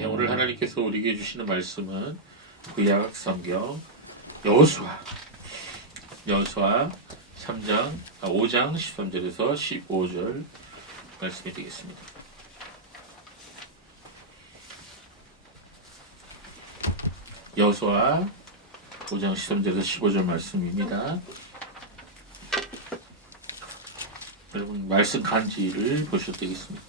네, 오늘 하나님께서 우리에게 주시는 말씀은 구약 성경 여호수아 5장 13절에서 15절 말씀이 되겠습니다. 여호수아 5장 13절에서 15절 말씀입니다. 여러분 말씀 간지를 보셔도 되겠습니다.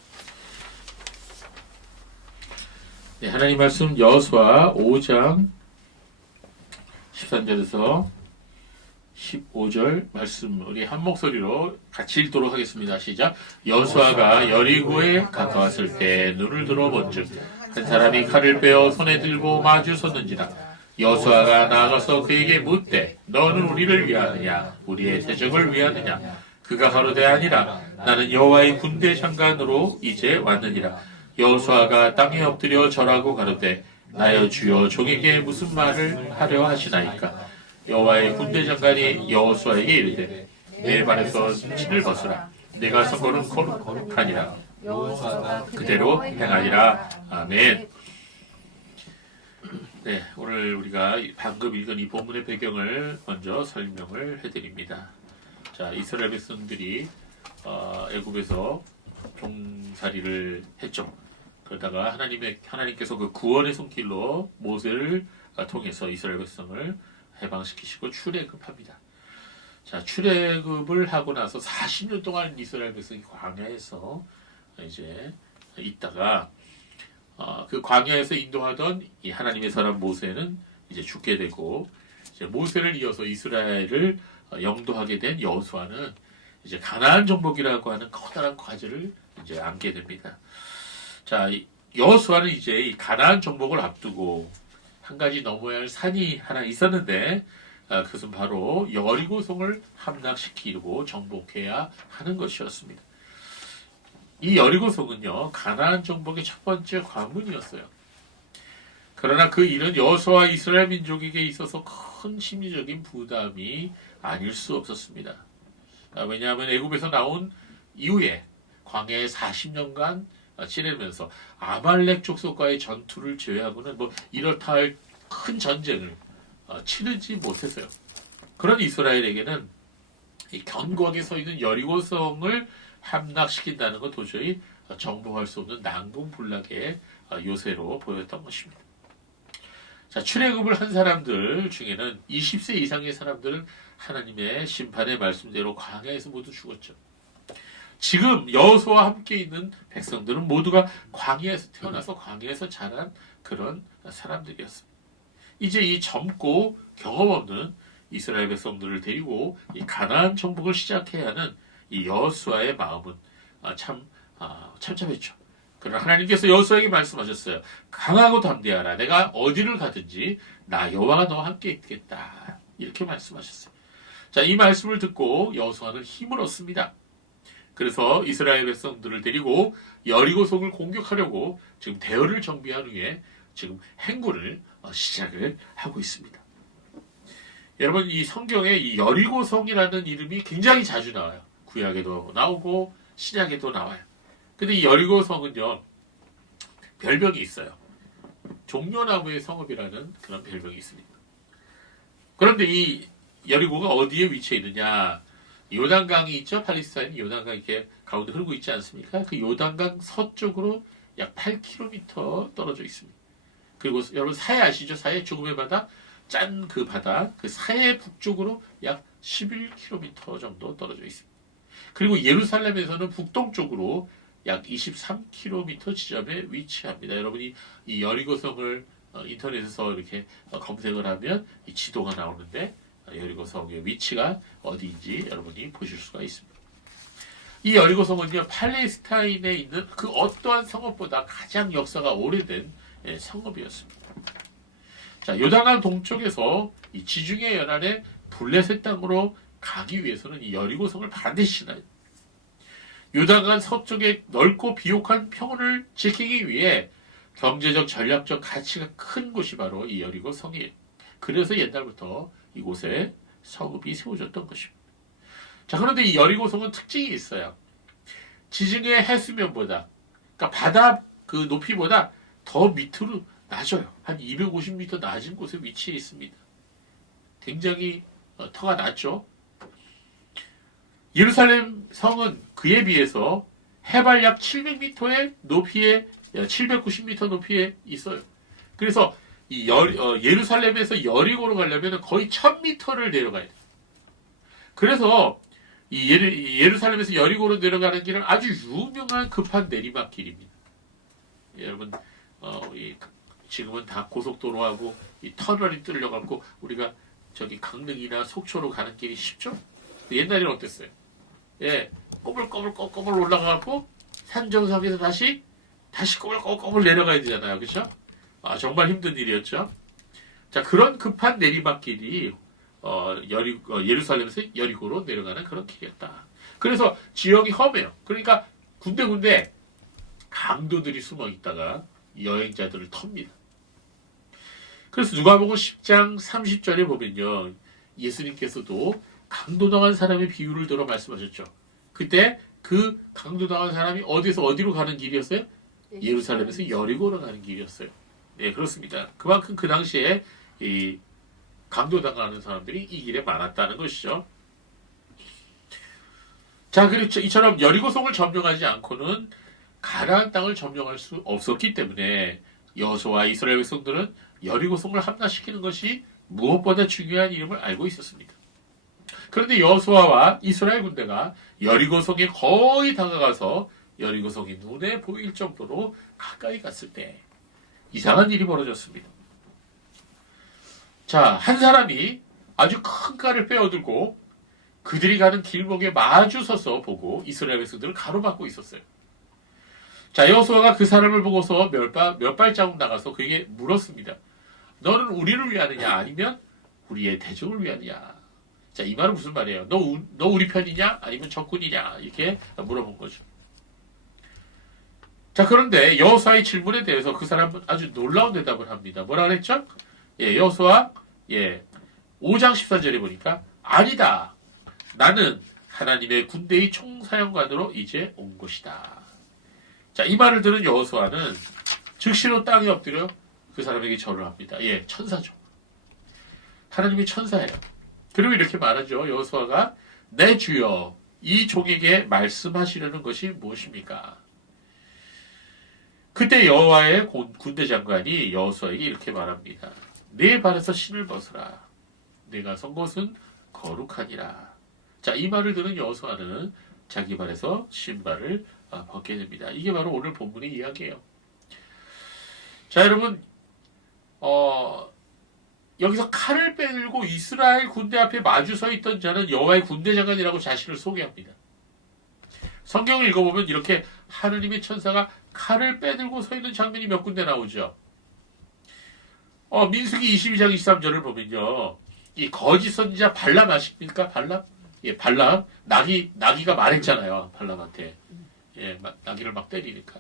네, 하나님 말씀 여호수아 5장 13절에서 15절 말씀 우리 한 목소리로 같이 읽도록 하겠습니다. 시작. 여호수아가 여리고에 가까웠을 때 눈을 들어본즉 한 사람이 칼을 빼어 손에 들고 마주 섰는지라. 여호수아가 나아가서 그에게 묻되 너는 우리를 위하느냐 우리의 대적을 위하느냐. 그가 가로되 아니라 나는 여호와의 군대 장관으로 이제 왔느니라. 여호수아가 땅에 엎드려 절하고 가로되 나여 주여 종에게 무슨 말을 하려 하시나이까. 여호와의 군대 장관이 여호수아에게 이르되 내 발에서 신을 벗으라. 내가 선거는 거룩하니라. 그대로 행하니라. 아멘. 네, 오늘 우리가 방금 읽은 이 본문의 배경을 먼저 설명을 해드립니다. 자, 이스라엘 백성들이 애굽에서 종살이를 했죠. 그러다가 하나님께서 그 구원의 손길로 모세를 통해서 이스라엘 백성을 해방시키시고 출애굽합니다. 자, 출애굽을 하고 나서 40년 동안 이스라엘 백성이 광야에서 이제 있다가 그 광야에서 인도하던 이 하나님의 사람 모세는 이제 죽게 되고 이제 모세를 이어서 이스라엘을 영도하게 된 여호수아는 이제 가나안 정복이라고 하는 커다란 과제를 이제 안게 됩니다. 자, 여호수아는 이제 이 가나안 정복을 앞두고 한 가지 넘어야 할 산이 하나 있었는데 그것은 바로 여리고성을 함락시키고 정복해야 하는 것이었습니다. 이 여리고성은요 가나안 정복의 첫 번째 관문이었어요. 그러나 그 일은 여호수아와 이스라엘 민족에게 있어서 큰 심리적인 부담이 아닐 수 없었습니다. 왜냐하면 애굽에서 나온 이후에 광야에 40년간 지내면서 아말렉 족속과의 전투를 제외하고는 뭐 이렇다 할 큰 전쟁을 치르지 못했어요. 그런 이스라엘에게는 이 견고하게 서 있는 여리고성을 함락시킨다는 건 도저히 정복할 수 없는 난공불락의 요새로 보였던 것입니다. 자, 출애굽을 한 사람들 중에는 20세 이상의 사람들은 하나님의 심판의 말씀대로 광야에서 모두 죽었죠. 지금 여호수아와 함께 있는 백성들은 모두가 광야에서 태어나서 광야에서 자란 그런 사람들이었습니다. 이제 이 젊고 경험 없는 이스라엘 백성들을 데리고 이 가나안 정복을 시작해야 하는 이 여호수아의 마음은 참 참참했죠. 그러나 하나님께서 여호수아에게 말씀하셨어요. 강하고 담대하라. 내가 어디를 가든지 나 여호와가 너와 함께 있겠다. 이렇게 말씀하셨어요. 자, 이 말씀을 듣고 여호수아는 힘을 얻습니다. 그래서 이스라엘 백성들을 데리고 여리고성을 공격하려고 지금 대열을 정비한 후에 지금 행군을 시작을 하고 있습니다. 여러분, 이 성경에 이 여리고성이라는 이름이 굉장히 자주 나와요. 구약에도 나오고 신약에도 나와요. 근데 이 여리고성은요 별명이 있어요. 종려나무의 성읍이라는 그런 별명이 있습니다. 그런데 이 여리고가 어디에 위치해 있느냐? 요단강이 있죠. 팔레스타인 요단강 이렇게 가운데 흐르고 있지 않습니까? 그 요단강 서쪽으로 약 8km 떨어져 있습니다. 그리고 여러분 사해 아시죠? 사해 죽음의 바다, 짠 그 바다, 그 사해 북쪽으로 약 11km 정도 떨어져 있습니다. 그리고 예루살렘에서는 북동쪽으로 약 23km 지점에 위치합니다. 여러분이 이 여리고성을 인터넷에서 이렇게 검색을 하면 이 지도가 나오는데 여리고성의 위치가 어디인지 여러분이 보실 수가 있습니다. 이 여리고성은요 팔레스타인에 있는 그 어떠한 성읍보다 가장 역사가 오래된 성읍이었습니다. 자, 요단강 동쪽에서 이 지중해 연안의 블레셋 땅으로 가기 위해서는 이 여리고성을 반드시 지나야 돼요. 요단강 서쪽의 넓고 비옥한 평원을 지키기 위해 경제적 전략적 가치가 큰 곳이 바로 이 여리고성이에요. 그래서 옛날부터 이곳에 성읍이 세워졌던 것입니다. 자, 그런데 이 여리고성은 특징이 있어요. 지중해 해수면보다, 그러니까 바다 그 높이보다 더 밑으로 낮아요. 한 250m 낮은 곳에 위치해 있습니다. 굉장히 터가 낮죠. 예루살렘 성은 그에 비해서 해발 약 700m의 높이에 790m 높이에 있어요. 그래서 예루살렘에서 여리고로 가려면 거의 1000m를 내려가야 돼요. 그래서 이 예루살렘에서 여리고로 내려가는 길은 아주 유명한 급한 내리막길입니다. 여러분 지금은 다 고속도로하고 이 터널이 뚫려갖고 우리가 저기 강릉이나 속초로 가는 길이 쉽죠? 옛날에는 어땠어요? 예, 꼬불꼬불 올라가고 산 정상에서 다시 꼬불꼬불 내려가야 되잖아요, 그렇죠? 정말 힘든 일이었죠. 자, 그런 급한 내리막길이 예루살렘에서 여리고로 내려가는 그런 길이었다. 그래서 지역이 험해요. 그러니까 군데군데 강도들이 숨어 있다가 여행자들을 텁니다. 그래서 누가복음 10장 30절에 보면요, 예수님께서도 강도당한 사람의 비유를 들어 말씀하셨죠. 그때 그 강도당한 사람이 어디서 어디로 가는 길이었어요? 예루살렘에서 여리고로 가는 길이었어요. 네, 그렇습니다. 그만큼 그 당시에 이 강도당하는 사람들이 이 길에 많았다는 것이죠. 자, 그리고 이처럼 여리고성을 점령하지 않고는 가나안 땅을 점령할 수 없었기 때문에 여호수아와 이스라엘 백성들은 여리고성을 함락시키는 것이 무엇보다 중요한 이름을 알고 있었습니다. 그런데 여호수아와 이스라엘 군대가 여리고성에 거의 다가가서 여리고성이 눈에 보일 정도로 가까이 갔을 때 이상한 일이 벌어졌습니다. 자, 한 사람이 아주 큰 칼을 빼어들고 그들이 가는 길목에 마주 서서 보고 이스라엘 백성들을 가로막고 있었어요. 자, 여호수아가 그 사람을 보고서 몇 발자국 나가서 그에게 물었습니다. 너는 우리를 위하느냐 아니면 우리의 대적을 위하느냐? 자, 이 말은 무슨 말이에요? 너 우리 편이냐 아니면 적군이냐? 이렇게 물어본 거죠. 자, 그런데 여호수아의 질문에 대해서 그 사람은 아주 놀라운 대답을 합니다. 뭐라 그랬죠? 여호수아 5장 14절에 보니까 아니다. 나는 하나님의 군대의 총사령관으로 이제 온 것이다. 자, 이 말을 들은 여호수아는 즉시로 땅에 엎드려 그 사람에게 절을 합니다. 천사죠. 하나님이 천사예요. 그리고 이렇게 말하죠. 여호수아가 내 주여 이 종에게 말씀하시려는 것이 무엇입니까? 그때 여호와의 군대 장관이 여호수아에게 이렇게 말합니다. 내 발에서 신을 벗으라. 내가 선 곳은 거룩하니라. 자, 이 말을 들은 여호수아는 자기 발에서 신발을 벗게 됩니다. 이게 바로 오늘 본문의 이야기예요. 자, 여러분 여기서 칼을 빼들고 이스라엘 군대 앞에 마주 서 있던 자는 여호와의 군대 장관이라고 자신을 소개합니다. 성경을 읽어보면 이렇게 하느님의 천사가 칼을 빼들고 서 있는 장면이 몇 군데 나오죠. 민수기 22장 23절을 보면요, 이 거짓 선지자 발람 아십니까? 발람? 발람. 나귀가 말했잖아요. 발람한테. 나귀를 막 때리니까.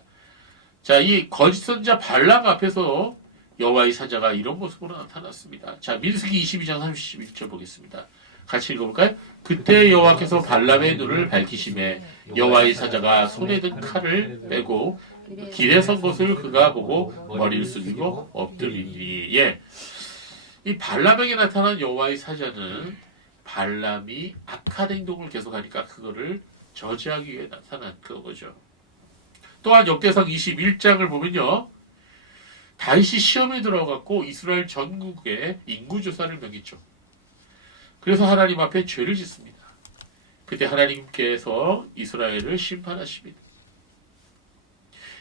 자, 이 거짓 선지자 발람 앞에서 여호와의 사자가 이런 모습으로 나타났습니다. 자, 민수기 22장 31절 보겠습니다. 같이 읽어볼까요? 그때 여호와께서 발람의 눈을 밝히심에 여호와의 사자가 손에 든 칼을 빼고 길에 선 것을 그가 보고 머리를 숙이고 엎드리니. 이 발람에게 나타난 여호와의 사자는 발람이 악한 행동을 계속하니까 그거를 저지하기 위해 나타난 그거죠. 또한 역대상 21장을 보면요, 다윗이 시험에 들어갔고 이스라엘 전국에 인구조사를 명했죠. 그래서 하나님 앞에 죄를 짓습니다. 그때 하나님께서 이스라엘을 심판하십니다.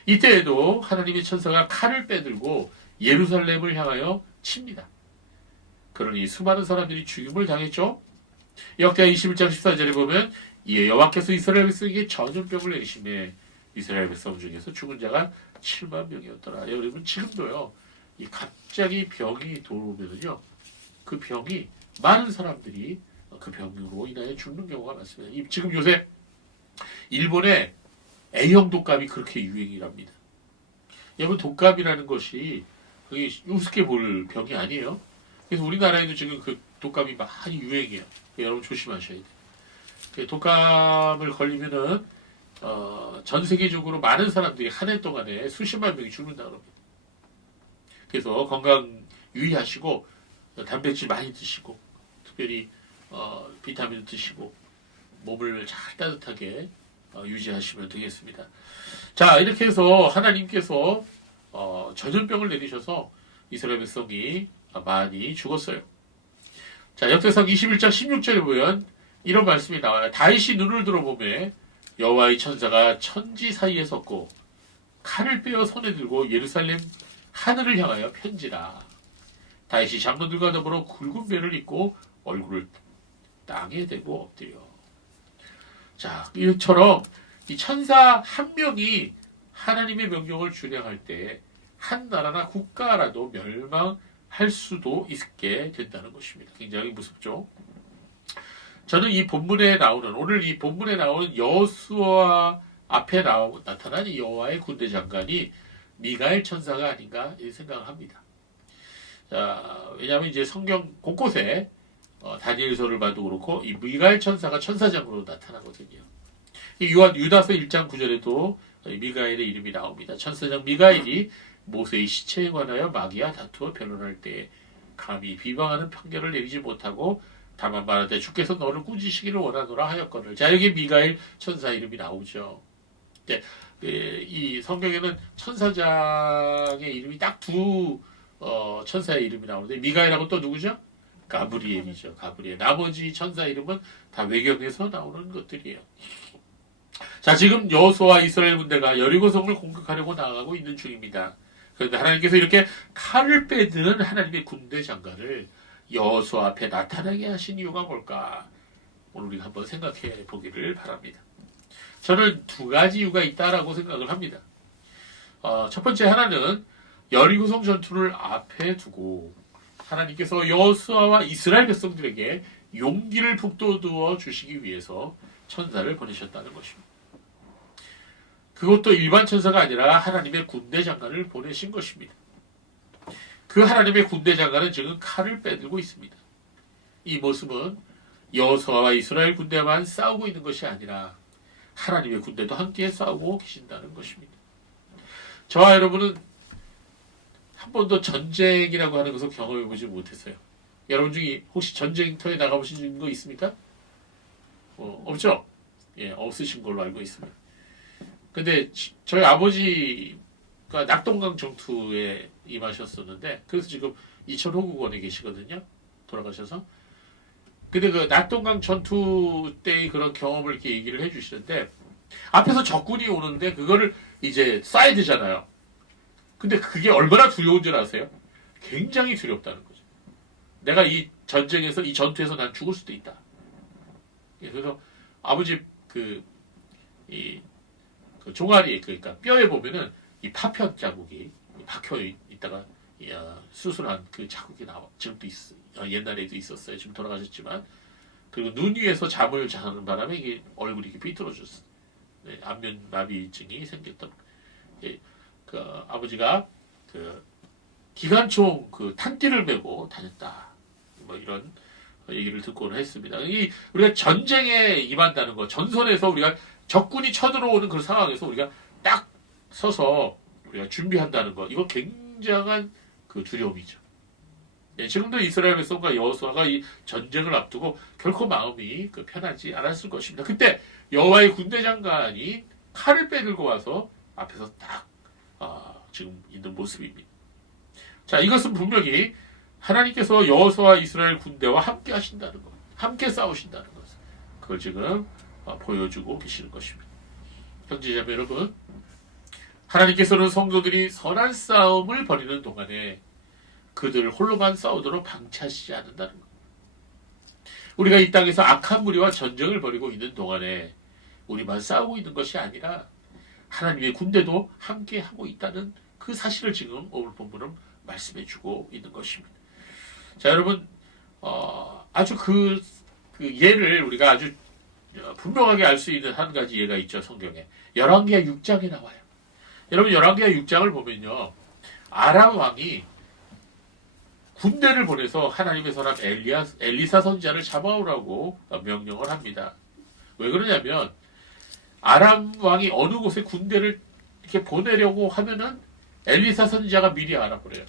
이때에도 하나님의 천사가 칼을 빼들고 예루살렘을 향하여 칩니다. 그러니 수많은 사람들이 죽임을 당했죠. 역대하 21장 14절에 보면 여호와께서 이스라엘 백성에게 전염병을 내리심에 이스라엘 백성 중에서 죽은 자가 7만 명이었더라. 여러분, 지금도요, 이 갑자기 병이 돌아오면은요, 그 병이 많은 사람들이 그 병으로 인하여 죽는 경우가 많습니다. 지금 요새 일본의 A형 독감이 그렇게 유행이랍니다. 여러분, 독감이라는 것이 그게 우습게 볼 병이 아니에요. 그래서 우리나라에도 지금 그 독감이 많이 유행이에요. 여러분 조심하셔야 돼요. 독감을 걸리면은 전 세계적으로 많은 사람들이 한 해 동안에 수십만 명이 죽는다 그럽니다. 그래서 건강 유의하시고 단백질 많이 드시고 특별히 비타민 드시고 몸을 잘 따뜻하게 유지하시면 되겠습니다. 자, 이렇게 해서 하나님께서 전염병을 내리셔서 이스라엘 백성이 많이 죽었어요. 자, 역대상 21장 16절에 보면 이런 말씀이 나와요. 다윗이 눈을 들어보매 여호와의 천사가 천지 사이에 섰고 칼을 빼어 손에 들고 예루살렘 하늘을 향하여 편지라. 다윗이 장로들과 더불어 굵은 배를 입고 얼굴을 땅에 대고 엎드려. 자, 이처럼 이 천사 한 명이 하나님의 명령을 준행할 때 한 나라나 국가라도 멸망할 수도 있게 된다는 것입니다. 굉장히 무섭죠. 저는 이 본문에 나오는 오늘 이 본문에 나오는 여호수아 앞에 나타난 이 여호와의 군대 장관이 미가엘 천사가 아닌가 이렇게 생각을 합니다. 자, 왜냐하면 이제 성경 곳곳에 다니엘서를 봐도 그렇고 이 미가엘 천사가 천사장으로 나타나거든요. 이 유다서 1장 9절에도 미가엘의 이름이 나옵니다. 천사장 미가엘이 모세의 시체에 관하여 마귀와 다투어 변론할 때 감히 비방하는 판결을 내리지 못하고 다만 말하되 주께서 너를 꾸짖으시기를 원하노라 하였거늘. 자, 여기 미가엘 천사 이름이 나오죠. 네, 이 성경에는 천사장의 이름이 딱 두 천사의 이름이 나오는데 미가엘하고 또 누구죠? 가브리엘이죠. 가브리엘. 나머지 천사 이름은 다 외경에서 나오는 것들이에요. 자, 지금 여호수아와 이스라엘 군대가 여리고성을 공격하려고 나아가고 있는 중입니다. 그런데 하나님께서 이렇게 칼을 빼든 하나님의 군대 장관을 여호수아 앞에 나타나게 하신 이유가 뭘까? 오늘 우리가 한번 생각해 보기를 바랍니다. 저는 두 가지 이유가 있다라고 생각을 합니다. 첫 번째 하나는 여리고성 전투를 앞에 두고 하나님께서 여호수아와 이스라엘 백성들에게 용기를 북돋워 주시기 위해서 천사를 보내셨다는 것입니다. 그것도 일반 천사가 아니라 하나님의 군대 장관을 보내신 것입니다. 그 하나님의 군대 장관은 지금 칼을 빼들고 있습니다. 이 모습은 여호수아와 이스라엘 군대만 싸우고 있는 것이 아니라 하나님의 군대도 함께 싸우고 계신다는 것입니다. 저와 여러분은 한 번도 전쟁이라고 하는 것을 경험해 보지 못했어요. 여러분 중에 혹시 전쟁터에 나가보신 거 있습니까? 없죠? 예, 없으신 걸로 알고 있습니다. 근데 저희 아버지가 낙동강 전투에 임하셨었는데 그래서 지금 이천 호국원에 계시거든요. 돌아가셔서. 근데 그 낙동강 전투 때의 그런 경험을 이렇게 얘기를 해주시는데 앞에서 적군이 오는데 그거를 이제 쏴야 되잖아요. 근데 그게 얼마나 두려운 줄 아세요? 굉장히 두렵다는 거죠. 내가 이 전쟁에서 이 전투에서 난 죽을 수도 있다. 그래서 아버지 그 종아리 그러니까 뼈에 보면은 이 파편 자국이 박혀 있다가 수술한 그 자국이 나와. 지금도 옛날에도 있었어요. 지금 돌아가셨지만 그리고 눈 위에서 잠을 자는 바람에 이게 얼굴이 이렇게 삐뚤어졌어. 네, 안면 마비증이 생겼던. 그 아버지가 그 기관총 그 탄띠를 메고 다녔다. 뭐 이런 얘기를 듣고는 했습니다. 우리가 전쟁에 임한다는 거, 전선에서 우리가 적군이 쳐들어오는 그런 상황에서 우리가 딱 서서 우리가 준비한다는 거, 이거 굉장한 그 두려움이죠. 네, 지금도 이스라엘 백성과 여호수아가 이 전쟁을 앞두고 결코 마음이 편하지 않았을 것입니다. 그때 여호와의 군대 장관이 칼을 빼들고 와서 앞에서 딱 지금 있는 모습입니다. 자, 이것은 분명히 하나님께서 여호수아와 이스라엘 군대와 함께 하신다는 것, 함께 싸우신다는 것, 그걸 지금 보여주고 계시는 것입니다. 형제자매 여러분, 하나님께서는 성도들이 선한 싸움을 벌이는 동안에 그들 홀로만 싸우도록 방치하시지 않는다는 것. 우리가 이 땅에서 악한 무리와 전쟁을 벌이고 있는 동안에 우리만 싸우고 있는 것이 아니라 하나님의 군대도 함께 하고 있다는 그 사실을 지금 오늘 본문은 말씀해 주고 있는 것입니다. 자, 여러분, 아주 그 예를 우리가 아주 분명하게 알 수 있는 한 가지 예가 있죠. 성경에 열왕기하 6장에 나와요. 여러분, 열왕기하 6장을 보면요, 아람 왕이 군대를 보내서 하나님의 사람 엘리사 선지자를 잡아오라고 명령을 합니다. 왜 그러냐면 아람 왕이 어느 곳에 군대를 이렇게 보내려고 하면은 엘리사 선지자가 미리 알아버려요.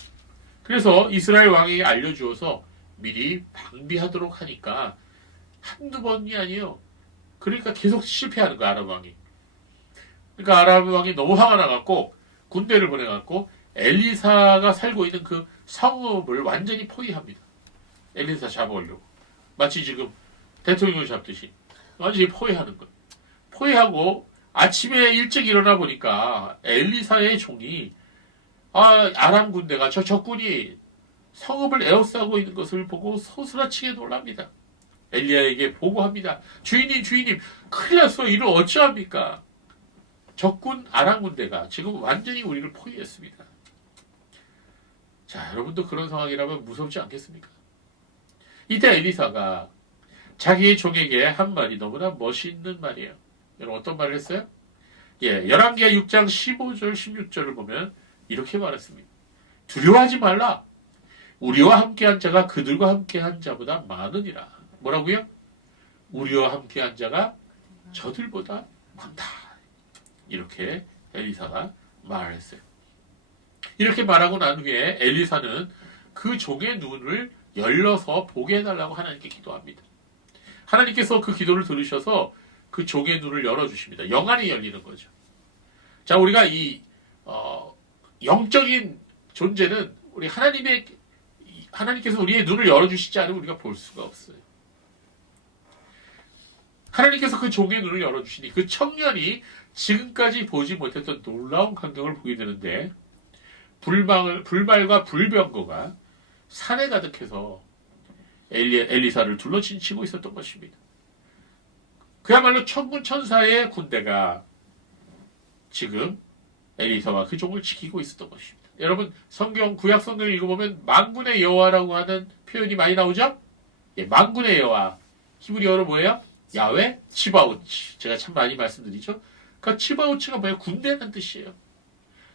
그래서 이스라엘 왕에게 알려주어서 미리 방비하도록 하니까 한두 번이 아니에요. 그러니까 계속 실패하는 거야, 아람 왕이. 그러니까 아람 왕이 너무 화가 나갖고 군대를 보내갖고 엘리사가 살고 있는 그 성읍을 완전히 포위합니다. 엘리사 잡아오려고. 마치 지금 대통령을 잡듯이 완전히 포위하는 거예요. 포위하고 아침에 일찍 일어나 보니까 엘리사의 종이 아람 군대가 저 적군이 성읍을 에워싸고 있는 것을 보고 소스라치게 놀랍니다. 엘리야에게 보고합니다. 주인님, 큰일 났어. 이를 어찌합니까? 적군 아람 군대가 지금 완전히 우리를 포위했습니다. 자, 여러분도 그런 상황이라면 무섭지 않겠습니까? 이때 엘리사가 자기의 종에게 한 말이 너무나 멋있는 말이에요. 여러분 어떤 말을 했어요? 열왕기하 6장 15절 16절을 보면 이렇게 말했습니다. 두려워하지 말라. 우리와 함께한 자가 그들과 함께한 자보다 많으니라. 뭐라고요? 우리와 함께한 자가 저들보다 많다. 이렇게 엘리사가 말했어요. 이렇게 말하고 난 후에 엘리사는 그 종의 눈을 열려서 보게 해달라고 하나님께 기도합니다. 하나님께서 그 기도를 들으셔서 그 종의 눈을 열어주십니다. 영안이 열리는 거죠. 자, 우리가 이 영적인 존재는 우리 하나님께서 우리의 눈을 열어주시지 않으면 우리가 볼 수가 없어요. 하나님께서 그 종의 눈을 열어주시니 그 청년이 지금까지 보지 못했던 놀라운 광경을 보게 되는데 불말과 불병거가 산에 가득해서 엘리사를 둘러친치고 있었던 것입니다. 그야말로 천군 천사의 군대가 지금 엘리사와 그 종을 지키고 있었던 것입니다. 여러분 구약 성경을 읽어보면 만군의 여호와라고 하는 표현이 많이 나오죠? 만군의 여호와 히브리어로 뭐예요? 야훼 치바오치. 제가 참 많이 말씀드리죠. 그 치바오치가 뭐예요? 군대라는 뜻이에요.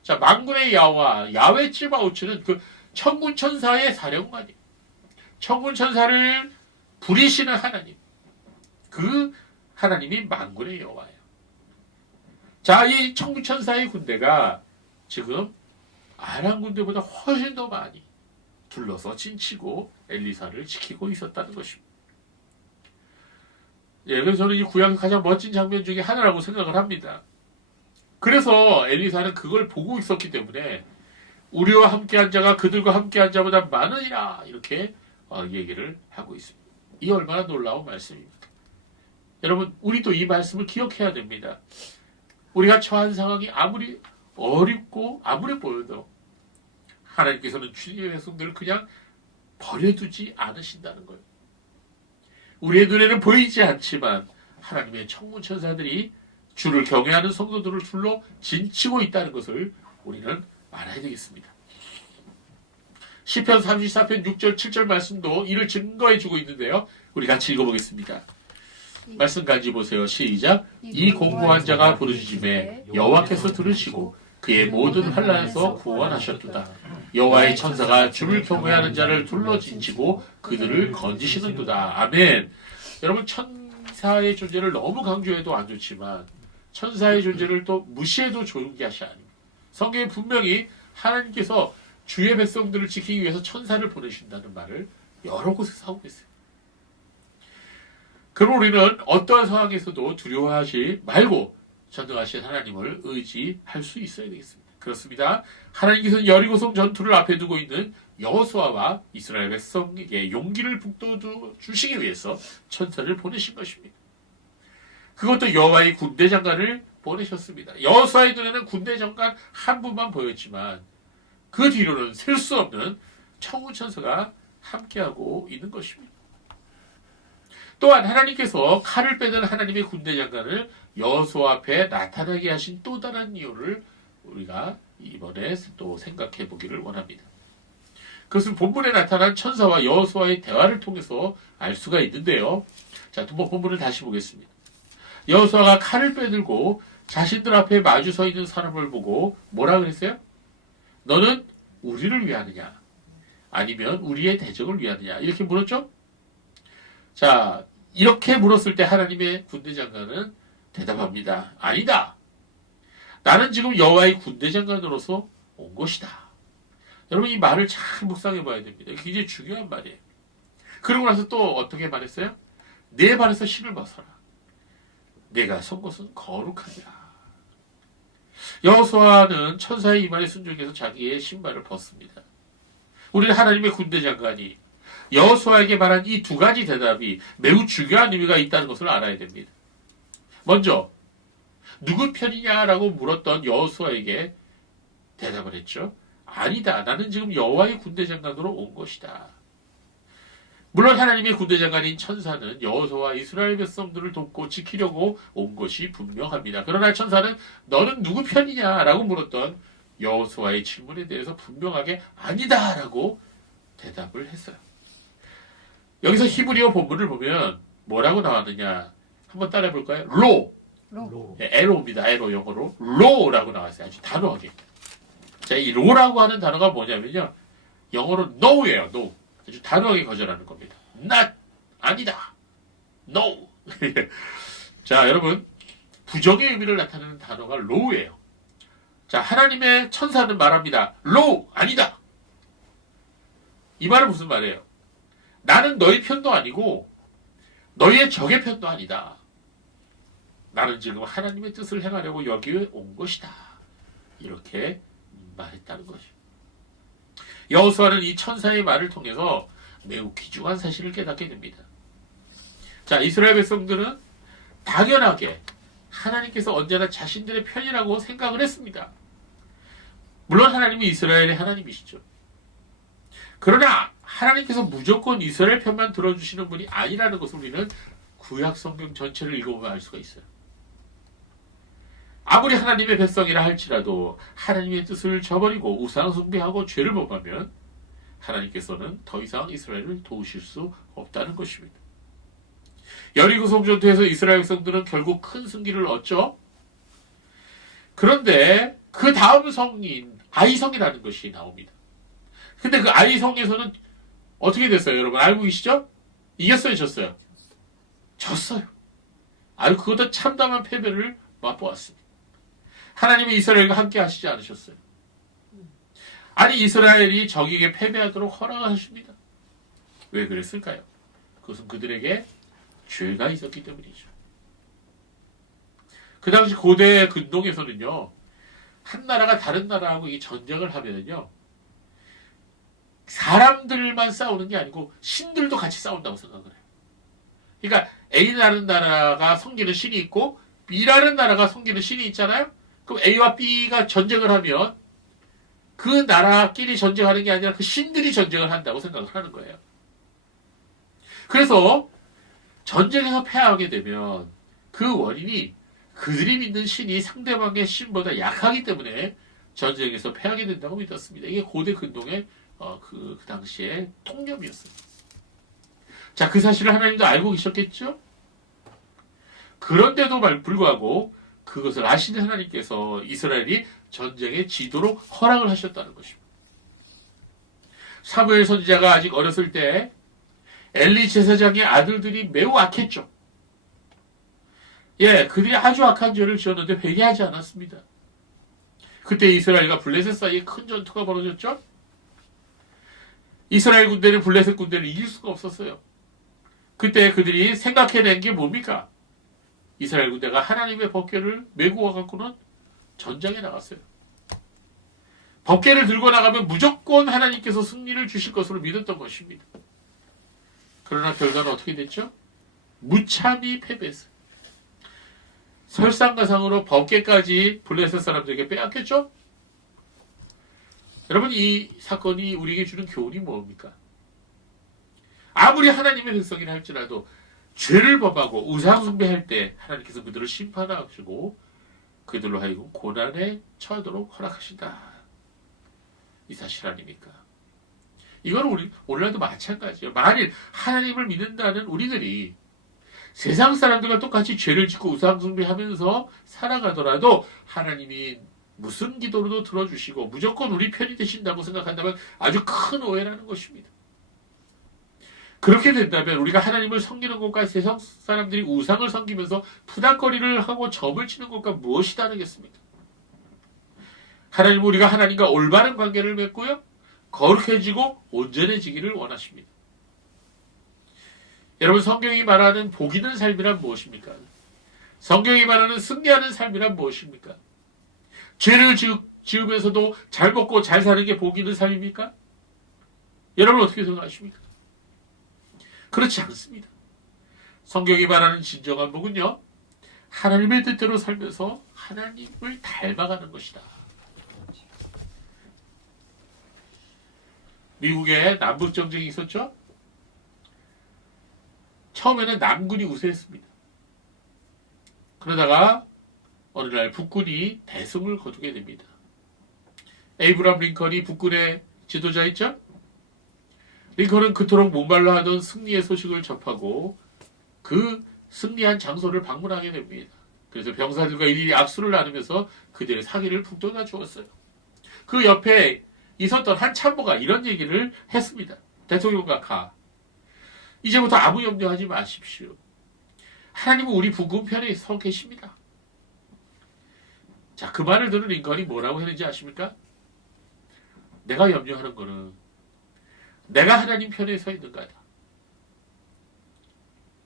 자, 만군의 여호와 야훼 치바오치는 그 천군 천사의 사령관이에요. 천군 천사를 부리시는 하나님. 그 하나님이 만군의 여호와예요. 자, 이 천군 천사의 군대가 지금 아람 군대보다 훨씬 더 많이 둘러서 진치고 엘리사를 지키고 있었다는 것입니다. 그래서 저는 이 구약의 가장 멋진 장면 중에 하나라고 생각을 합니다. 그래서 엘리사는 그걸 보고 있었기 때문에 우리와 함께한 자가 그들과 함께한 자보다 많으니라 이렇게 얘기를 하고 있습니다. 이 얼마나 놀라운 말씀입니다. 여러분 우리도 이 말씀을 기억해야 됩니다. 우리가 처한 상황이 아무리 어렵고 아무리 보여도 하나님께서는 주님의 백성들을 그냥 버려두지 않으신다는 거예요. 우리의 눈에는 보이지 않지만 하나님의 천군 천사들이 주를 경외하는 성도들을 둘러 진치고 있다는 것을 우리는 알아야 되겠습니다. 시편 34편 6절 7절 말씀도 이를 증거해 주고 있는데요. 우리 같이 읽어보겠습니다. 말씀 간지 보세요. 시작. 이 공고한 자가 부르짖음에 여호와께서 들으시고 그의 모든 환난에서 구원하셨도다. 여호와의 천사가 주를 경외하는 자를 둘러 진치고 그들을 건지시는도다. 아멘. 여러분 천사의 존재를 너무 강조해도 안 좋지만 천사의 존재를 또 무시해도 좋은 것이 아닙니다. 성경에 분명히 하나님께서 주의 백성들을 지키기 위해서 천사를 보내신다는 말을 여러 곳에서 하고 있어요. 그럼 우리는 어떠한 상황에서도 두려워하지 말고 전능하신 하나님을 의지할 수 있어야 되겠습니다. 그렇습니다. 하나님께서는 여리고성 전투를 앞에 두고 있는 여호수아와 이스라엘 백성에게 용기를 북돋워 주시기 위해서 천사를 보내신 것입니다. 그것도 여호와의 군대 장관을 보내셨습니다. 여호수아의 눈에는 군대 장관 한 분만 보였지만 그 뒤로는 셀 수 없는 천군 천사가 함께하고 있는 것입니다. 또한 하나님께서 칼을 빼는 하나님의 군대 장관을 여호수아 앞에 나타나게 하신 또 다른 이유를 우리가 이번에 또 생각해 보기를 원합니다. 그것은 본문에 나타난 천사와 여호수아의 대화를 통해서 알 수가 있는데요. 자, 본문을 다시 보겠습니다. 여호수아가 칼을 빼들고 자신들 앞에 마주 서 있는 사람을 보고 뭐라 그랬어요? 너는 우리를 위하느냐? 아니면 우리의 대적을 위하느냐? 이렇게 물었죠? 자, 이렇게 물었을 때 하나님의 군대 장관은 대답합니다. 아니다. 나는 지금 여호와의 군대 장관으로서 온 것이다. 여러분 이 말을 잘 묵상해 봐야 됩니다. 이게 굉장히 중요한 말이에요. 그러고 나서 또 어떻게 말했어요? 내 발에서 신을 벗어라. 내가 선 곳은 거룩하니라. 여호수아는 천사의 이말에 순종해서 자기의 신발을 벗습니다. 우리는 하나님의 군대 장관이 여호수아에게 말한 이 두 가지 대답이 매우 중요한 의미가 있다는 것을 알아야 됩니다. 먼저 누구 편이냐라고 물었던 여호수아에게 대답을 했죠. 아니다. 나는 지금 여호와의 군대 장관으로 온 것이다. 물론 하나님의 군대 장관인 천사는 여호수아와 이스라엘 백성들을 돕고 지키려고 온 것이 분명합니다. 그러나 천사는 너는 누구 편이냐라고 물었던 여호수아의 질문에 대해서 분명하게 아니다라고 대답을 했어요. 여기서 히브리어 본문을 보면 뭐라고 나왔느냐 한번 따라해 볼까요? 로. 에로입니다. 에로 영어로 로라고 나왔어요. 아주 단호하게. 자, 이 로라고 하는 단어가 뭐냐면요. 영어로 no예요. no. 아주 단호하게 거절하는 겁니다. not. 아니다. no. 자, 여러분. 부정의 의미를 나타내는 단어가 low예요. 자, 하나님의 천사는 말합니다. low. 아니다. 이 말은 무슨 말이에요? 나는 너의 편도 아니고 너의 적의 편도 아니다. 나는 지금 하나님의 뜻을 행하려고 여기에 온 것이다. 이렇게 말했다는 것이죠. 여호수아는 이 천사의 말을 통해서 매우 귀중한 사실을 깨닫게 됩니다. 자, 이스라엘 백성들은 당연하게 하나님께서 언제나 자신들의 편이라고 생각을 했습니다. 물론 하나님이 이스라엘의 하나님이시죠. 그러나 하나님께서 무조건 이스라엘 편만 들어주시는 분이 아니라는 것을 우리는 구약 성경 전체를 읽어보면 알 수가 있어요. 아무리 하나님의 백성이라 할지라도 하나님의 뜻을 저버리고 우상 숭배하고 죄를 범하면 하나님께서는 더 이상 이스라엘을 도우실 수 없다는 것입니다. 여리고 성전투에서 이스라엘 백성들은 결국 큰 승기를 얻죠. 그런데 그 다음 성인 아이성이라는 것이 나옵니다. 근데 그 아이성에서는 어떻게 됐어요? 여러분 알고 계시죠? 이겼어요? 졌어요? 졌어요. 아유 그것도 참담한 패배를 맛보았습니다. 하나님이 이스라엘과 함께 하시지 않으셨어요. 아니 이스라엘이 적에게 패배하도록 허락하십니다. 왜 그랬을까요? 그것은 그들에게 죄가 있었기 때문이죠. 그 당시 고대 근동에서는요. 한 나라가 다른 나라하고 이 전쟁을 하면은요. 사람들만 싸우는 게 아니고 신들도 같이 싸운다고 생각을 해요. 그러니까 A라는 나라가 섬기는 신이 있고 B라는 나라가 섬기는 신이 있잖아요. 그럼 A와 B가 전쟁을 하면 그 나라끼리 전쟁하는 게 아니라 그 신들이 전쟁을 한다고 생각을 하는 거예요. 그래서 전쟁에서 패하게 되면 그 원인이 그들이 믿는 신이 상대방의 신보다 약하기 때문에 전쟁에서 패하게 된다고 믿었습니다. 이게 고대 근동의 그 당시의 통념이었어요. 자, 그 사실을 하나님도 알고 계셨겠죠? 그런데도 불구하고 그것을 아시는 하나님께서 이스라엘이 전쟁에 지도록 허락을 하셨다는 것입니다. 사무엘 선지자가 아직 어렸을 때 엘리 제사장의 아들들이 매우 악했죠. 예, 그들이 아주 악한 죄를 지었는데 회개하지 않았습니다. 그때 이스라엘과 블레셋 사이에 큰 전투가 벌어졌죠. 이스라엘 군대는 블레셋 군대를 이길 수가 없었어요. 그때 그들이 생각해낸 게 뭡니까? 이스라엘 군대가 하나님의 법궤를 메고 와갖고는 전장에 나갔어요. 법궤를 들고 나가면 무조건 하나님께서 승리를 주실 것으로 믿었던 것입니다. 그러나 결과는 어떻게 됐죠? 무참히 패배했어요. 설상가상으로 법궤까지 블레셋 사람들에게 빼앗겼죠? 여러분 이 사건이 우리에게 주는 교훈이 뭡니까? 아무리 하나님의 백성이라 할지라도 죄를 범하고 우상숭배할 때 하나님께서 그들을 심판하시고 그들로 하여금 고난에 처하도록 허락하신다. 이 사실 아닙니까? 이건 오늘날도 마찬가지예요. 만일 하나님을 믿는다는 우리들이 세상 사람들과 똑같이 죄를 짓고 우상숭배하면서 살아가더라도 하나님이 무슨 기도로도 들어주시고 무조건 우리 편이 되신다고 생각한다면 아주 큰 오해라는 것입니다. 그렇게 된다면 우리가 하나님을 섬기는 것과 세상 사람들이 우상을 섬기면서 푸닥거리를 하고 점을 치는 것과 무엇이 다르겠습니까? 하나님은 우리가 하나님과 올바른 관계를 맺고요. 거룩해지고 온전해지기를 원하십니다. 여러분, 성경이 말하는 복 있는 삶이란 무엇입니까? 성경이 말하는 승리하는 삶이란 무엇입니까? 죄를 지으면서도 잘 먹고 잘 사는 게 복 있는 삶입니까? 여러분 어떻게 생각하십니까? 그렇지 않습니다. 성경이 말하는 진정한 복은요, 하나님의 뜻대로 살면서 하나님을 닮아가는 것이다. 미국에 남북전쟁이 있었죠? 처음에는 남군이 우세했습니다. 그러다가 어느 날 북군이 대승을 거두게 됩니다. 에이브람 링컨이 북군의 지도자였죠? 링컨은 그토록 목말라 하던 승리의 소식을 접하고 그 승리한 장소를 방문하게 됩니다. 그래서 병사들과 일일이 악수를 나누면서 그들의 사기를 북돋아 주었어요. 그 옆에 있었던 한 참모가 이런 얘기를 했습니다. 대통령 각하, 이제부터 아무 염려하지 마십시오. 하나님은 우리 북군 편에 서 계십니다. 자, 그 말을 들은 링컨이 뭐라고 했는지 아십니까? 내가 염려하는 거는 내가 하나님 편에 서 있는 거다.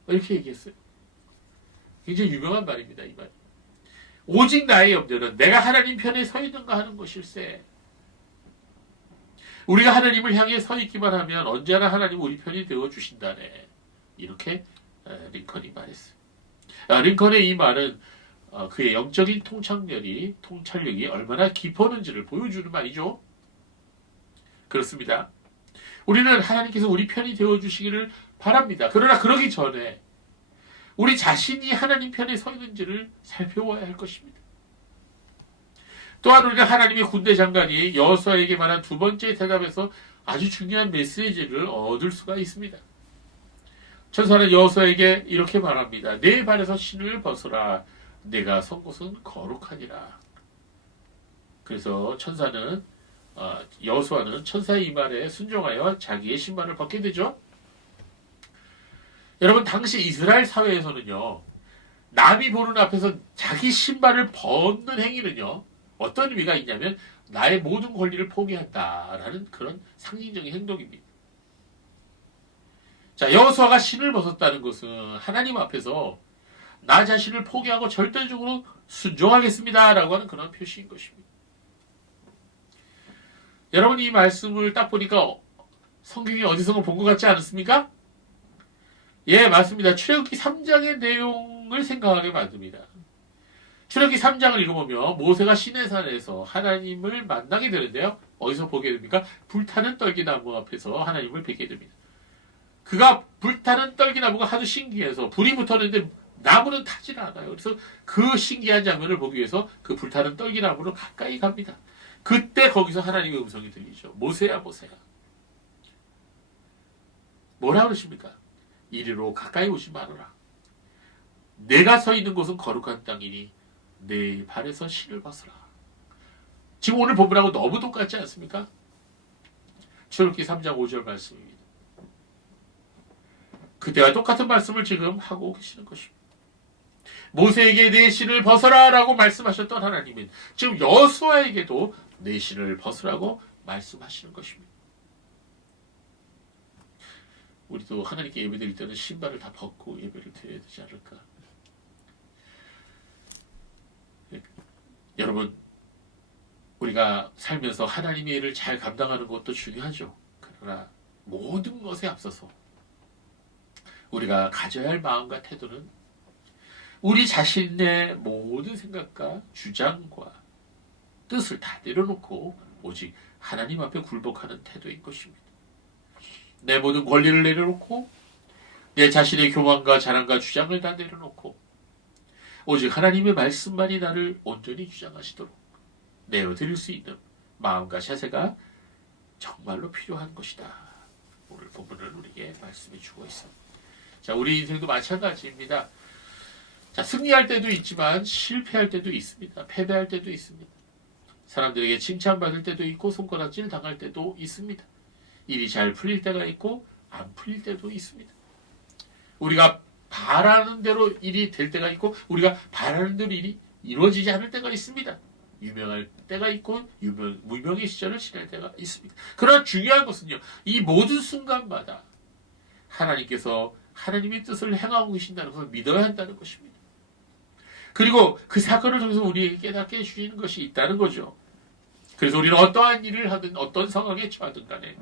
이렇게 얘기했어요. 굉장히 유명한 말입니다. 이 말. 오직 나의 염려는 내가 하나님 편에 서 있는가 하는 것일세. 우리가 하나님을 향해 서 있기만 하면 언제나 하나님 우리 편이 되어 주신다네. 이렇게 링컨이 말했어요. 링컨의 이 말은 그의 영적인 통찰력이 얼마나 깊었는지를 보여주는 말이죠. 그렇습니다. 우리는 하나님께서 우리 편이 되어 주시기를 바랍니다. 그러나 그러기 전에 우리 자신이 하나님 편에 서 있는지를 살펴봐야 할 것입니다. 또한 우리가 하나님의 군대 장관이 여호수아에게 말한 두 번째 대답에서 아주 중요한 메시지를 얻을 수가 있습니다. 천사는 여호수아에게 이렇게 말합니다. 내 발에서 신을 벗어라. 내가 선 곳은 거룩하니라. 그래서 여호수아는 천사의 이 말에 순종하여 자기의 신발을 벗게 되죠. 여러분, 당시 이스라엘 사회에서는요, 남이 보는 앞에서 자기 신발을 벗는 행위는요, 어떤 의미가 있냐면 나의 모든 권리를 포기한다라는 그런 상징적인 행동입니다. 자, 여호수아가 신을 벗었다는 것은 하나님 앞에서 나 자신을 포기하고 절대적으로 순종하겠습니다라고 하는 그런 표시인 것입니다. 여러분, 이 말씀을 딱 보니까 성경이 어디선가 본 것 같지 않습니까? 예, 맞습니다. 출애굽기 3장의 내용을 생각하게 만듭니다. 출애굽기 3장을 읽어보면 모세가 시내산에서 하나님을 만나게 되는데요. 어디서 보게 됩니까? 불타는 떨기나무 앞에서 하나님을 뵙게 됩니다. 그가 불타는 떨기나무가 하도 신기해서 불이 붙었는데 나무는 타질 않아요. 그래서 그 신기한 장면을 보기 위해서 그 불타는 떨기나무로 가까이 갑니다. 그때 거기서 하나님의 음성이 들리죠. 모세야, 모세야. 뭐라 그러십니까? 이리로 가까이 오지 말아라. 내가 서 있는 곳은 거룩한 땅이니 내 발에서 신을 벗어라. 지금 오늘 본문하고 너무 똑같지 않습니까? 출애굽기 3장 5절 말씀입니다. 그때와 똑같은 말씀을 지금 하고 계시는 것입니다. 모세에게 내 신을 벗어라 라고 말씀하셨던 하나님은 지금 여호수아에게도 내 신을 벗으라고 말씀하시는 것입니다. 우리도 하나님께 예배드릴 때는 신발을 다 벗고 예배를 드려야 되지 않을까. 여러분, 우리가 살면서 하나님의 일을 잘 감당하는 것도 중요하죠. 그러나 모든 것에 앞서서 우리가 가져야 할 마음과 태도는 우리 자신의 모든 생각과 주장과 뜻을 다 내려놓고 오직 하나님 앞에 굴복하는 태도인 것입니다. 내 모든 권리를 내려놓고 내 자신의 교만과 자랑과 주장을 다 내려놓고 오직 하나님의 말씀만이 나를 온전히 주장하시도록 내어드릴 수 있는 마음과 자세가 정말로 필요한 것이다. 오늘 본문을 우리에게 말씀해 주고 있습니다. 자, 우리 인생도 마찬가지입니다. 자, 승리할 때도 있지만 실패할 때도 있습니다. 패배할 때도 있습니다. 사람들에게 칭찬받을 때도 있고 손가락질 당할 때도 있습니다. 일이 잘 풀릴 때가 있고 안 풀릴 때도 있습니다. 우리가 바라는 대로 일이 될 때가 있고 우리가 바라는 대로 일이 이루어지지 않을 때가 있습니다. 유명할 때가 있고 무명의 시절을 지날 때가 있습니다. 그러나 중요한 것은요, 이 모든 순간마다 하나님께서 하나님의 뜻을 행하고 계신다는 것을 믿어야 한다는 것입니다. 그리고 그 사건을 통해서 우리에게 깨닫게 해주시는 것이 있다는 거죠. 그래서 우리는 어떠한 일을 하든 어떤 상황에 처하든 간에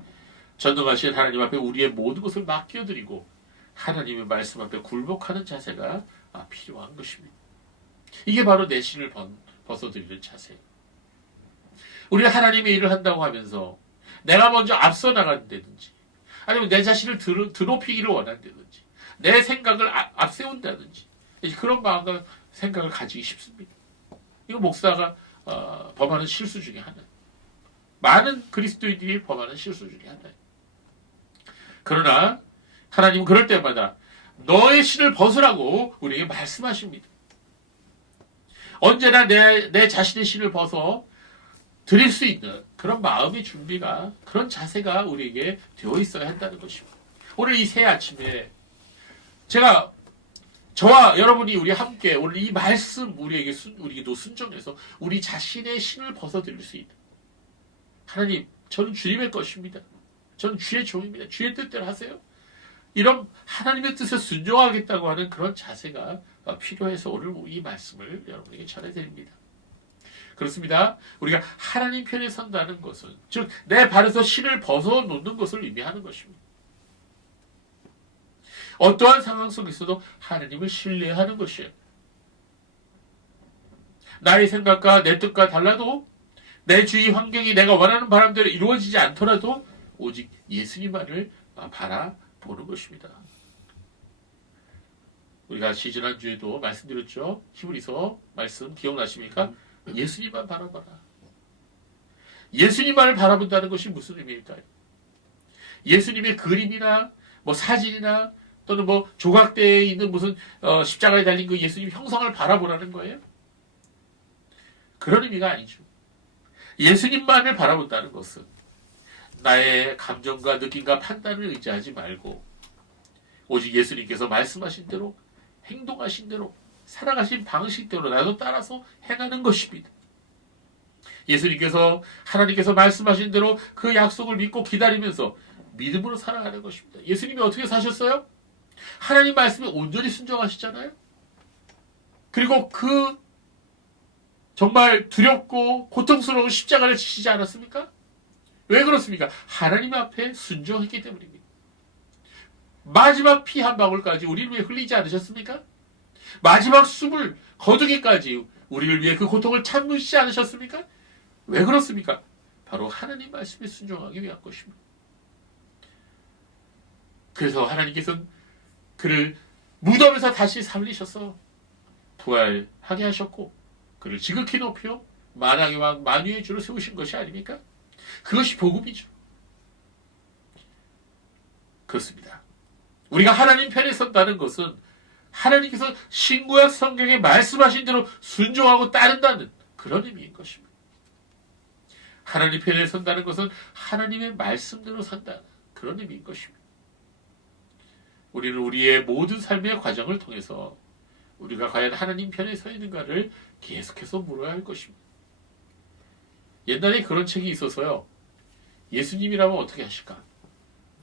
전능하신 하나님 앞에 우리의 모든 것을 맡겨드리고 하나님의 말씀 앞에 굴복하는 자세가 필요한 것입니다. 이게 바로 내 신을 벗어드리는 자세예요. 우리가 하나님의 일을 한다고 하면서 내가 먼저 앞서 나간다든지 아니면 내 자신을 드높이기를 원한다든지 내 생각을 앞세운다든지 그런 마음과 생각을 가지기 쉽습니다. 이거 목사가 범하는 실수 중에 하나예요. 많은 그리스도인들이 범하는 실수 중에 하나예요. 그러나 하나님은 그럴 때마다 너의 신을 벗으라고 우리에게 말씀하십니다. 언제나 내 자신의 신을 벗어 드릴 수 있는 그런 마음의 준비가, 그런 자세가 우리에게 되어 있어야 한다는 것입니다. 오늘 이 새 아침에 저와 여러분이 우리 함께 오늘 이 말씀 우리에게도 순종해서 우리 자신의 신을 벗어드릴 수 있는, 하나님, 저는 주님의 것입니다. 저는 주의 종입니다. 주의 뜻대로 하세요. 이런 하나님의 뜻에 순종하겠다고 하는 그런 자세가 필요해서 오늘 이 말씀을 여러분에게 전해드립니다. 그렇습니다. 우리가 하나님 편에 선다는 것은, 즉 내 발에서 신을 벗어놓는 것을 의미하는 것입니다. 어떠한 상황 속에서도 하나님을 신뢰하는 것이에요. 나의 생각과 내 뜻과 달라도 내 주위 환경이 내가 원하는 바람대로 이루어지지 않더라도 오직 예수님만을 바라보는 것입니다. 우리가 지난주에도 말씀드렸죠. 히브리서 말씀 기억나십니까? 예수님만 바라봐라. 예수님만을 바라본다는 것이 무슨 의미일까요? 예수님의 그림이나 사진이나 또는 조각대에 있는 무슨 십자가에 달린 그 예수님 형상을 바라보라는 거예요? 그런 의미가 아니죠. 예수님만을 바라본다는 것은 나의 감정과 느낌과 판단을 의지하지 말고 오직 예수님께서 말씀하신 대로, 행동하신 대로, 살아가신 방식대로 나도 따라서 행하는 것입니다. 예수님께서, 하나님께서 말씀하신 대로 그 약속을 믿고 기다리면서 믿음으로 살아가는 것입니다. 예수님이 어떻게 사셨어요? 하나님 말씀에 온전히 순종하시잖아요. 그리고 그 정말 두렵고 고통스러운 십자가를 지시지 않았습니까? 왜 그렇습니까? 하나님 앞에 순종했기 때문입니다. 마지막 피 한 방울까지 우리를 위해 흘리지 않으셨습니까? 마지막 숨을 거두기까지 우리를 위해 그 고통을 참으시지 않으셨습니까? 왜 그렇습니까? 바로 하나님 말씀에 순종하기 위한 것입니다. 그래서 하나님께서는 그를 무덤에서 다시 살리셔서 부활하게 하셨고 그를 지극히 높여 만왕의 왕 만유의 주로 세우신 것이 아닙니까? 그것이 복음이죠. 그렇습니다. 우리가 하나님 편에 선다는 것은 하나님께서 신구약 성경에 말씀하신 대로 순종하고 따른다는 그런 의미인 것입니다. 하나님 편에 선다는 것은 하나님의 말씀대로 산다는 그런 의미인 것입니다. 우리는 우리의 모든 삶의 과정을 통해서 우리가 과연 하나님 편에 서 있는가를 계속해서 물어야 할 것입니다. 옛날에 그런 책이 있어서요. 예수님이라면 어떻게 하실까?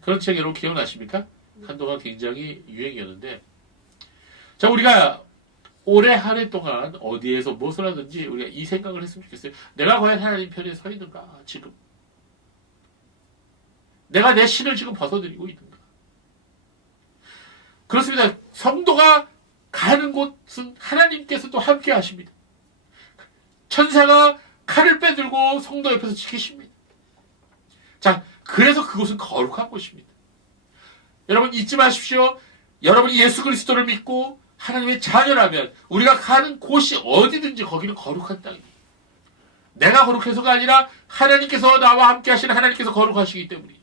그런 책 여러분 기억나십니까? 한동안 굉장히 유행이었는데, 자, 우리가 올해 한 해 동안 어디에서 무엇을 하든지 우리가 이 생각을 했으면 좋겠어요. 내가 과연 하나님 편에 서 있는가? 지금 내가 내 신을 지금 벗어들이고 있는가? 그렇습니다. 성도가 가는 곳은 하나님께서도 함께 하십니다. 천사가 칼을 빼들고 성도 옆에서 지키십니다. 자, 그래서 그곳은 거룩한 곳입니다. 여러분 잊지 마십시오. 여러분이 예수 그리스도를 믿고 하나님의 자녀라면 우리가 가는 곳이 어디든지 거기는 거룩한 땅입니다. 내가 거룩해서가 아니라 하나님께서 나와 함께 하시는 하나님께서 거룩하시기 때문이에요.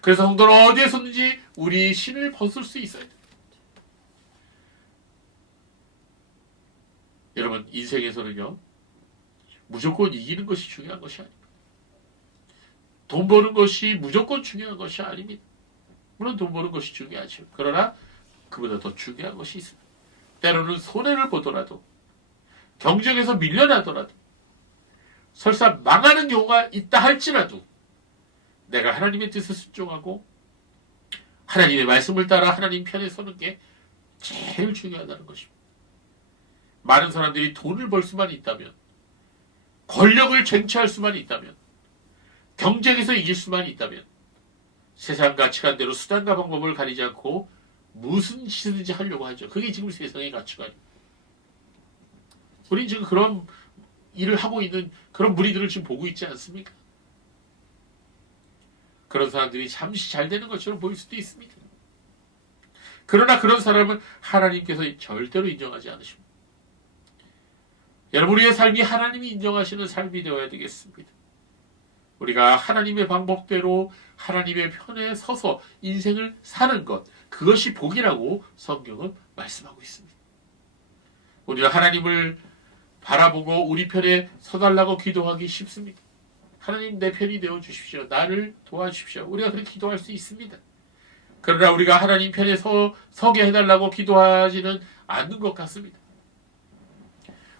그래서 성도는 어디에 섰는지 우리 신을 벗을 수 있어야 돼요. 여러분 인생에서는요. 무조건 이기는 것이 중요한 것이 아닙니다. 돈 버는 것이 무조건 중요한 것이 아닙니다. 물론 돈 버는 것이 중요하죠. 그러나 그보다 더 중요한 것이 있습니다. 때로는 손해를 보더라도 경쟁에서 밀려나더라도 설사 망하는 경우가 있다 할지라도 내가 하나님의 뜻을 순종하고 하나님의 말씀을 따라 하나님 편에 서는 게 제일 중요하다는 것입니다. 많은 사람들이 돈을 벌 수만 있다면, 권력을 쟁취할 수만 있다면, 경쟁에서 이길 수만 있다면 세상 가치관대로 수단과 방법을 가리지 않고 무슨 짓이든지 하려고 하죠. 그게 지금 세상의 가치관입니다. 우리 지금 그런 일을 하고 있는 그런 무리들을 지금 보고 있지 않습니까? 그런 사람들이 잠시 잘 되는 것처럼 보일 수도 있습니다. 그러나 그런 사람은 하나님께서 절대로 인정하지 않으십니다. 여러분, 우리의 삶이 하나님이 인정하시는 삶이 되어야 되겠습니다. 우리가 하나님의 방법대로 하나님의 편에 서서 인생을 사는 것, 그것이 복이라고 성경은 말씀하고 있습니다. 우리는 하나님을 바라보고 우리 편에 서달라고 기도하기 쉽습니다. 하나님, 내 편이 되어 주십시오. 나를 도와주십시오. 우리가 그렇게 기도할 수 있습니다. 그러나 우리가 하나님 편에 서게 해달라고 기도하지는 않는 것 같습니다.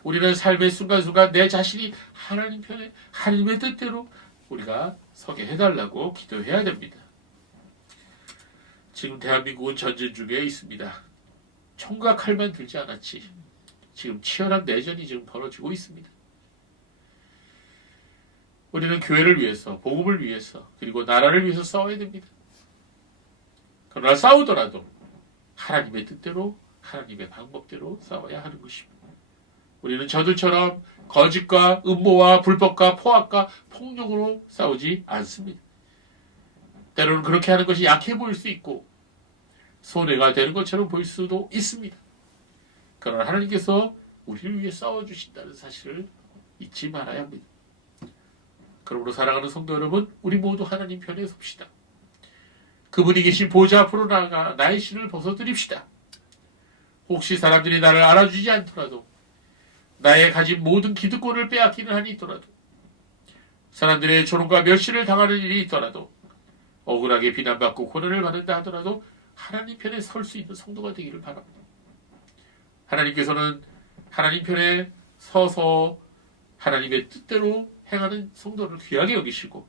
우리는 삶의 순간순간 내 자신이 하나님 편에 하나님의 뜻대로 우리가 서게 해달라고 기도해야 됩니다. 지금 대한민국은 전쟁 중에 있습니다. 총과 칼만 들지 않았지. 지금 치열한 내전이 지금 벌어지고 있습니다. 우리는 교회를 위해서, 복음을 위해서, 그리고 나라를 위해서 싸워야 됩니다. 그러나 싸우더라도 하나님의 뜻대로, 하나님의 방법대로 싸워야 하는 것입니다. 우리는 저들처럼 거짓과 음모와 불법과 포악과 폭력으로 싸우지 않습니다. 때로는 그렇게 하는 것이 약해 보일 수 있고 손해가 되는 것처럼 보일 수도 있습니다. 그러나 하나님께서 우리를 위해 싸워주신다는 사실을 잊지 말아야 합니다. 그러므로 사랑하는 성도 여러분, 우리 모두 하나님 편에 섭시다. 그분이 계신 보좌 앞으로 나아가 나의 신을 벗어드립시다. 혹시 사람들이 나를 알아주지 않더라도, 나의 가진 모든 기득권을 빼앗기는 한이 있더라도, 사람들의 조롱과 멸시를 당하는 일이 있더라도, 억울하게 비난받고 고난을 받는다 하더라도 하나님 편에 설 수 있는 성도가 되기를 바랍니다. 하나님께서는 하나님 편에 서서 하나님의 뜻대로 행하는 성도를 귀하게 여기시고,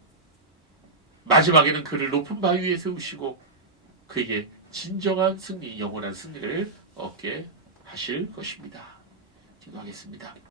마지막에는 그를 높은 바위 위에 세우시고 그에게 진정한 승리, 영원한 승리를 얻게 하실 것입니다. 기도하겠습니다.